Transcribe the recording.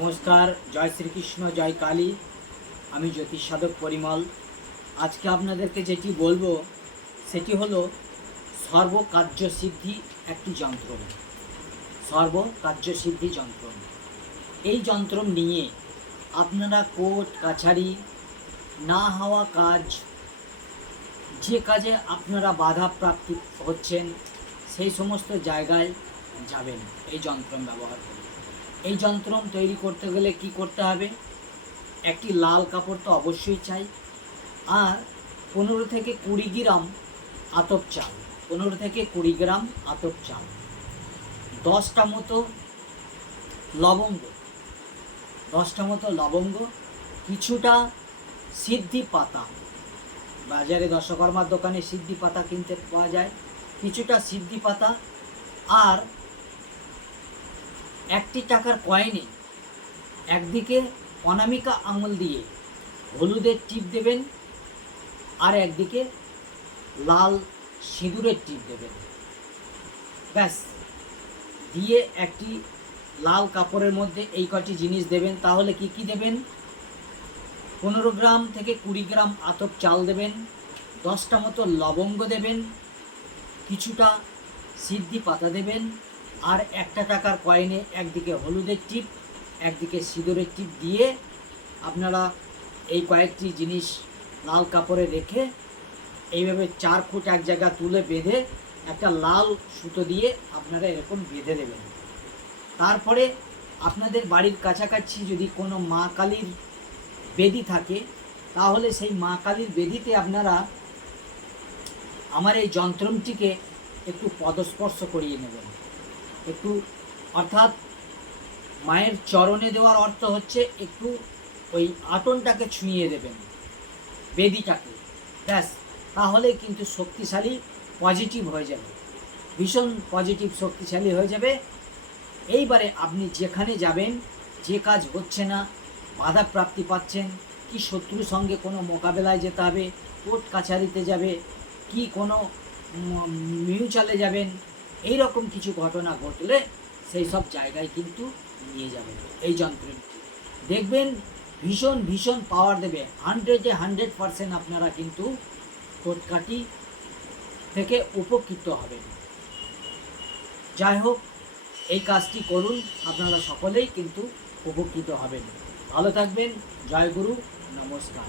নমস্কার, জয় শ্রীকৃষ্ণ, জয় কালী। আমি জ্যোতিষ সাধক পরিমল। আজকে আপনাদেরকে যেটি বলবো সেটি হলো সর্বকার্যসিদ্ধি একটি যন্ত্রম। সর্বকার্যসিদ্ধি যন্ত্রম, এই যন্ত্রম নিয়ে আপনারা কোর্ট কাছারি না হওয়া কাজ, যে কাজে আপনারা বাধা প্রাপ্তি হচ্ছেন সেই সমস্ত জায়গায় যাবেন এই যন্ত্রম ব্যবহার করে। এই যন্ত্রম তৈরি করতে গেলে কি করতে হবে? একটি লাল কাপড় তো অবশ্যই চাই, আর 15 থেকে 20 গ্রাম আতপ চাল, 15 থেকে 20 গ্রাম আতপ চাল, 10টা মতো লবঙ্গ, 10টা মতো লবঙ্গ, কিছুটা সিদ্ধি পাতা, বাজারে দশকর্মার দোকানে সিদ্ধি পাতা কিনতে পাওয়া যায়, কিছুটা সিদ্ধি পাতা, আর 1 টাকার কয়েনে একদিকে অনামিকা আঙুল দিয়ে হলুদের টিপ দেবেন, আর একদিকে লাল সিঁদুরের টিপ দেবেন। ব্যাস, দিয়ে একটি লাল কাপড়ের মধ্যে এই কটি জিনিস দেবেন। তাহলে কি কি দেবেন? 15 গ্রাম থেকে 20 গ্রাম আতপ চাল দেবেন, 10টা মতো লবঙ্গ দেবেন, কিছুটা সিদ্ধি পাতা দেবেন, আর 1 টাকার কয়েনে একদিকে হলুদের টিপ একদিকে সিঁদুরের টিপ দিয়ে আপনারা এই কয়েকটি জিনিস লাল কাপড়ে রেখে এইভাবে 4 ফুট এক জায়গা তুলে বেঁধে একটা লাল সুতো দিয়ে আপনারা এরকম বেঁধে দেবেন। তারপরে আপনাদের বাড়ির কাছাকাছি যদি কোনো মা কালীর বেদি থাকে, তাহলে সেই মা কালীর বেদিতে আপনারা আমার এই যন্ত্রটিকে একটু পদস্পর্শ করিয়ে নেবেন, একটু, অর্থাৎ মায়ের চরণে দেওয়ার অর্থ হচ্ছে একটু ওই আটনটাকে ছুঁয়ে দেবেন, বেদিটাকে। ব্যাস, তাহলে কিন্তু শক্তিশালী পজিটিভ হয়ে যাবে, ভীষণ পজিটিভ শক্তিশালী হয়ে যাবে। এইবারে আপনি যেখানে যাবেন, যে কাজ হচ্ছে না, বাধা প্রাপ্তি পাচ্ছেন, কি শত্রুর সঙ্গে কোনো মোকাবেলায় যেতে হবে, কোর্ট কাছারিতে যাবে, কি কোনো মিউচুয়ালে যাবেন, এই রকম কিছু ঘটনা ঘটলে সেই সব জায়গায় কিন্তু নিয়ে যাবেন এই যন্ত্রটি। দেখবেন ভীষণ ভীষণ পাওয়ার দেবে, 100-এ 100% আপনারা কিন্তু কোর্টকাটি থেকে উপকৃত হবেন। যাই হোক, এই কাজটি করুন, আপনারা সকলেই কিন্তু উপকৃত হবেন। ভালো থাকবেন। জয় গুরু, নমস্কার।